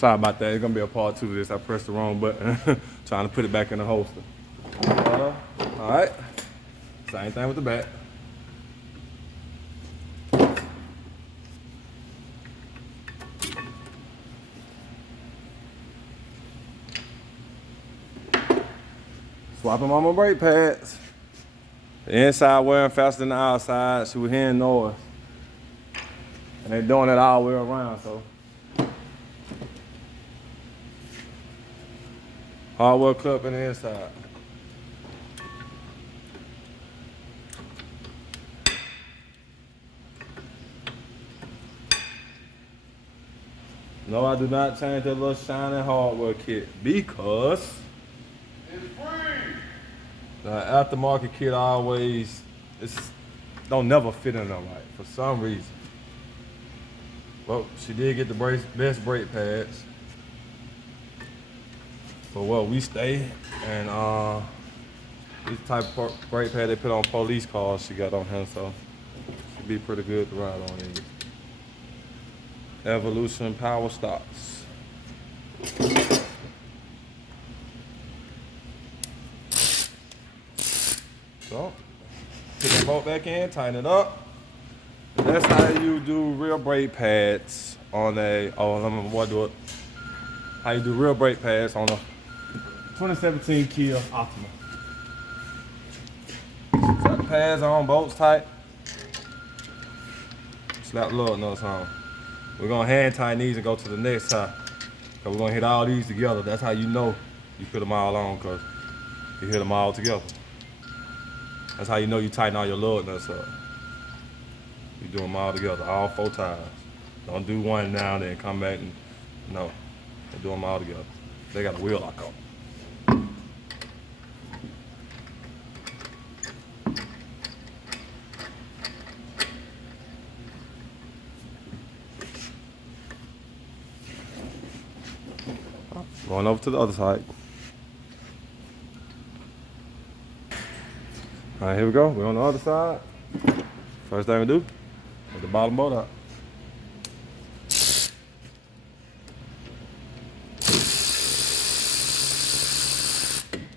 Sorry about that. It's gonna be a part 2 of this. I pressed the wrong button. Trying to put it back in the holster. All right. Same thing with the back. Swapping on my brake pads. The inside wearing faster than the outside. She was hearing noise. And they're doing it all the way around, so. Hardware clip in the inside. No, I do not change that little shiny hardware kit because it's free. The aftermarket kit always don't never fit in there right for some reason. Well, she did get the best brake pads. But well, we stay and this type of brake pad they put on police cars she got on him, so should be pretty good to ride on these. Evolution power stocks. So, put the bolt back in, tighten it up. And that's how you do real brake pads on a, how you do real brake pads on a 2017 Kia Optima. Set the pads on, bolts tight. Slap the lug nuts on. We're gonna hand tighten these and go to the next tie. Cause we're gonna hit all these together. That's how you know you put them all on, cause you hit them all together. That's how you know you tighten all your lug nuts up. You do them all together, all 4 ties. Don't do one now and then come back and, no. They do them all together. They got a wheel lock on. Going over to the other side. All right, here we go. We're on the other side. First thing we do, put the bottom bolt out.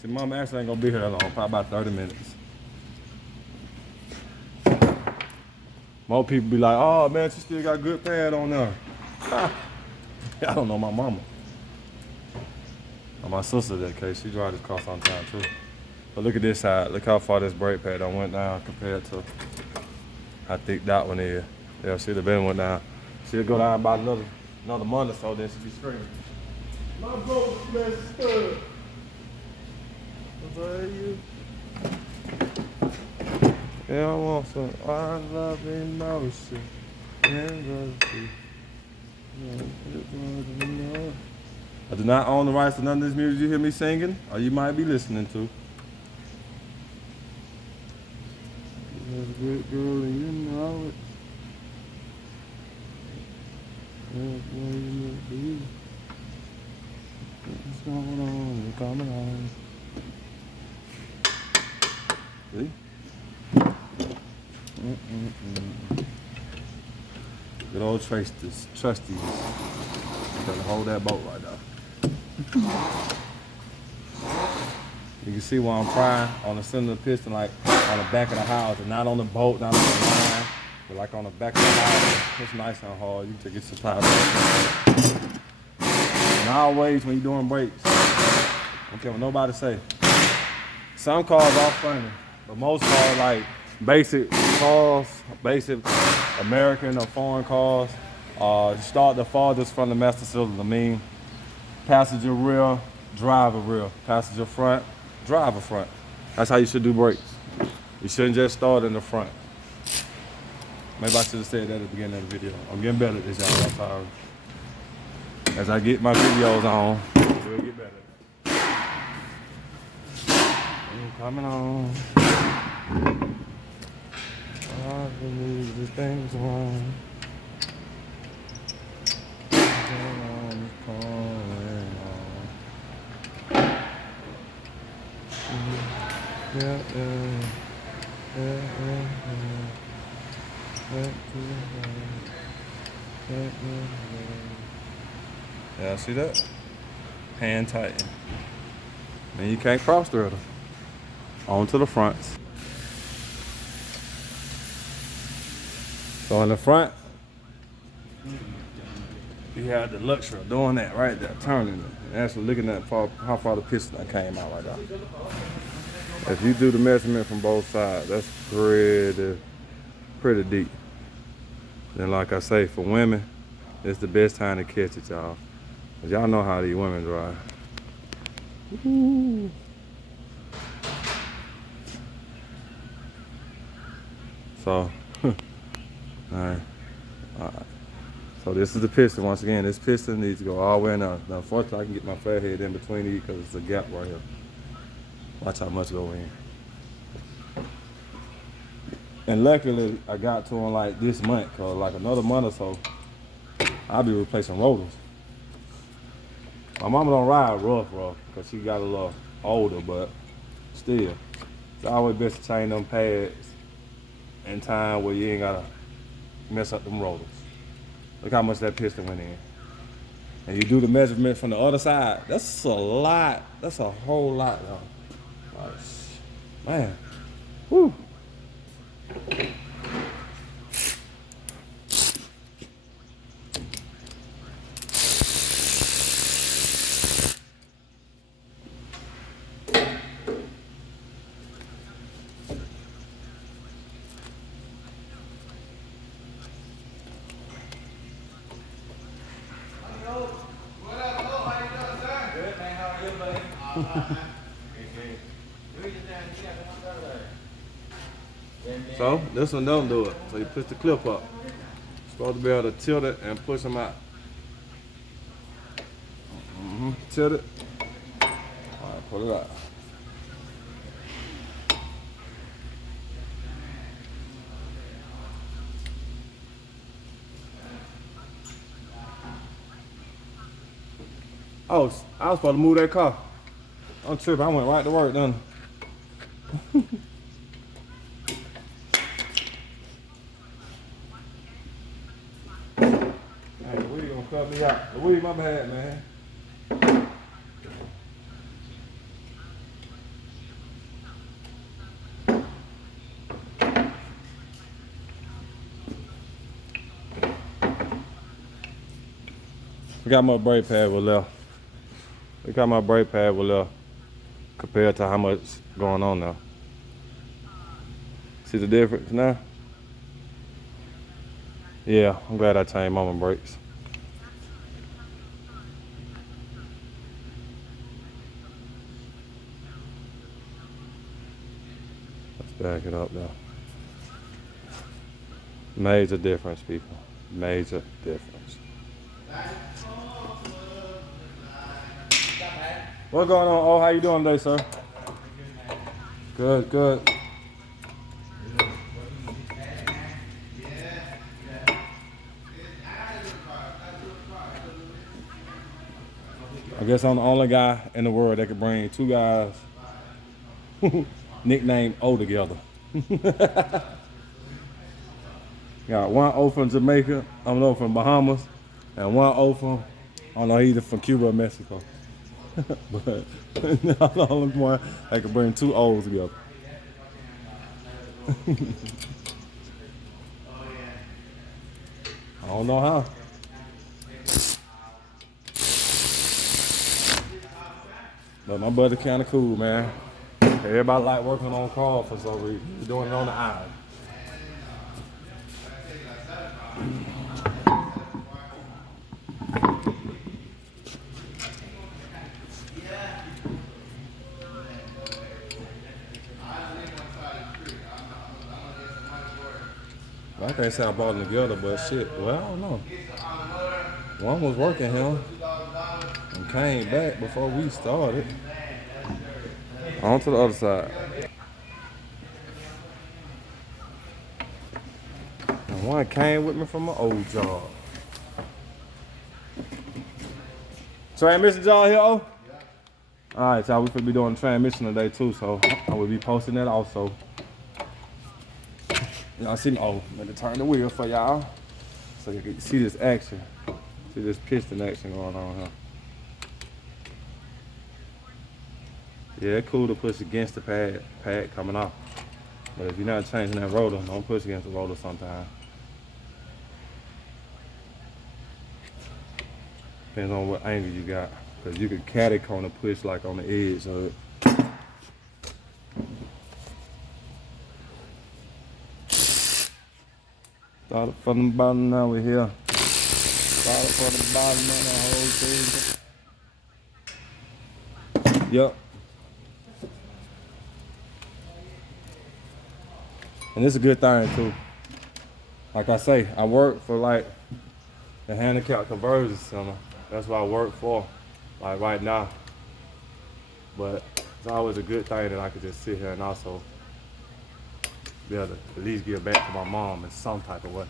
See, Mom actually ain't gonna be here that long, probably about 30 minutes. Most people be like, oh man, she still got good pad on there. I don't know my mama. Or my sister, that case, she drives this car sometimes too. But look at this side. Look how far this brake pad done went down compared to how thick that one is. Yeah, she'd have been went down. She'll go down about another month or so, then she'll be screaming. My brother's messed up. What about you? Yeah, I want some I love emotion. I do not own the rights to none of this music you hear me singing, or you might be listening to. You're a good girl and you know it. That's why you look good. What's going on? You're coming on. See? Good old trustees. Gotta hold that boat right now. You can see why I'm prying on the center of the piston, like on the back of the house, and not on the boat, not on the line, but like on the back of the house. It's nice and hard. You can take it to time. And always when you're doing brakes, don't care what nobody say. Some cars are funny, but most cars, like basic cars, basic American or foreign cars, start the farthest from the master cylinder. I mean, passenger rear, driver rear, passenger front, driver front. That's how you should do brakes. You shouldn't just start in the front. Maybe I should have said that at the beginning of the video. I'm getting better at this, y'all. I'm sorry. As I get my videos on, we'll get better. I'm coming on. I believe this thing's wrong. Yeah, see that? Hand tighten. And you can't cross thread them. On to the fronts. So in the front, you have the luxury of doing that right there, turning it. And actually looking at how far the piston came out right there. If you do the measurement from both sides, that's pretty deep. Then like I say, for women, it's the best time to catch it, y'all. Cause y'all know how these women drive. Woo. So, alright. So this is the piston. Once again, this piston needs to go all the way in there. Now, unfortunately, I can get my fat head in between these because it's a gap right here. Watch how much go in. And luckily, I got to them like this month, cause like another month or so, I'll be replacing rotors. My mama don't ride rough, cause she got a little older, but still, it's always best to change them pads in time where you ain't gotta mess up them rotors. Look how much that piston went in. And you do the measurement from the other side. That's a lot. That's a whole lot, though. Like, man. Whew. So this one don't do it. So you push the clip up. You're supposed to be able to tilt it and push them out. Tilt it. All right, pull it out. Oh, I was supposed to move that car. I'm tripping. I went right to work, done. Hey, the weed gonna cut me out. The weed, my bad, man. Look how much brake pad was left. Look how my brake pad was left compared to how much going on now. See the difference now? Yeah, I'm glad I changed my brakes. Let's back it up now. Major difference, people. Major difference. What's going on? Oh, how you doing today, sir? Good, good. I guess I'm the only guy in the world that could bring two guys nicknamed O together. Got one O from Jamaica, I don't know, from Bahamas, and one O from, I don't know, either from Cuba or Mexico. But I'm the only one that can bring two O's together. I don't know how. But my buddy kind of cool, man. Everybody like working on cars for some reason. He's doing it on the island. I can't say I bought them together, but shit, well, I don't know. One was working here and came back before we started. On to the other side. And one came with me from my old job. Transmission job here, oh? Yeah. Alright, y'all, we could be doing the transmission today too, so I will be posting that also. Y'all see me? Oh, I'm gonna turn the wheel for y'all so you can see this action. See this piston action going on here. Yeah, it's cool to push against the pad coming off. But if you're not changing that rotor, don't push against the rotor sometimes. Depends on what angle you got. Because you could catty corner push like on the edge of it. Started from the bottom, now we're here. Started from the bottom, now the whole thing. Yep. And it's a good thing too. Like I say, I work for like the handicap conversion center. That's what I work for, like right now. But it's always a good thing that I could just sit here and also be able to at least give back to my mom in some type of way.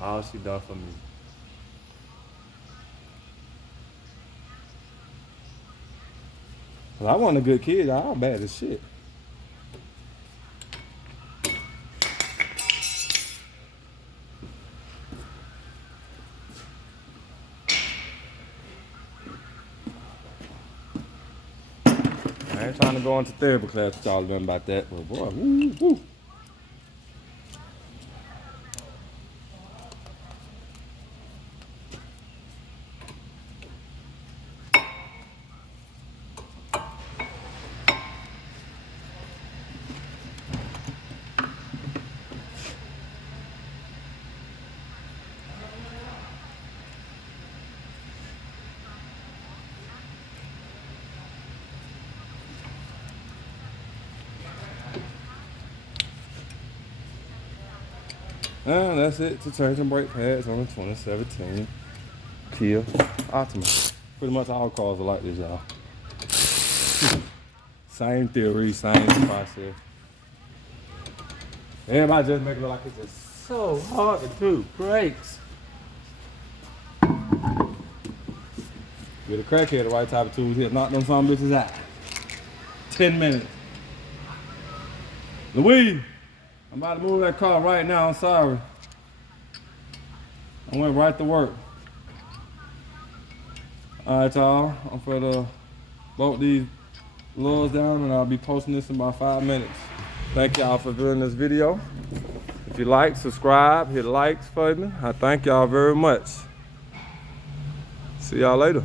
All she done for me. Cause I wasn't a good kid, I was bad as shit. I ain't trying to go into therapy class with y'all learn about that, but boy, woo, woo. And that's it to change some brake pads on the 2017 Kia Optima. Pretty much all cars are like this, y'all. Same theory, same process. Everybody just make it look like it's just so hard to do. Brakes. With a crackhead, the right type of tools here, knock them some bitches out. 10 minutes. Louise, I'm about to move that car right now, I'm sorry. I went right to work. Alright y'all, I'm finna bolt these lures down and I'll be posting this in about 5 minutes. Thank y'all for viewing this video. If you like, subscribe, hit likes for me. I thank y'all very much. See y'all later.